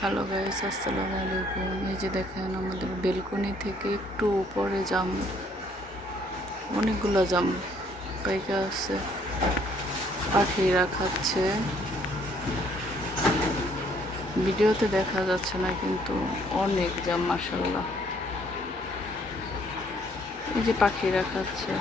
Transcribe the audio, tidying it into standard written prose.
Hello guys, আসসালামু আলাইকুম। এই যে দেখেন আমাদের বেলকনি থেকে একটু উপরে জাম, অনেকগুলো জাম পাইকা আছে, পাখিরা খাচ্ছে। ভিডিওতে দেখা যাচ্ছে না কিন্তু অনেক জাম মাশাআল্লাহ। এই যে পাখিরা খাচ্ছে।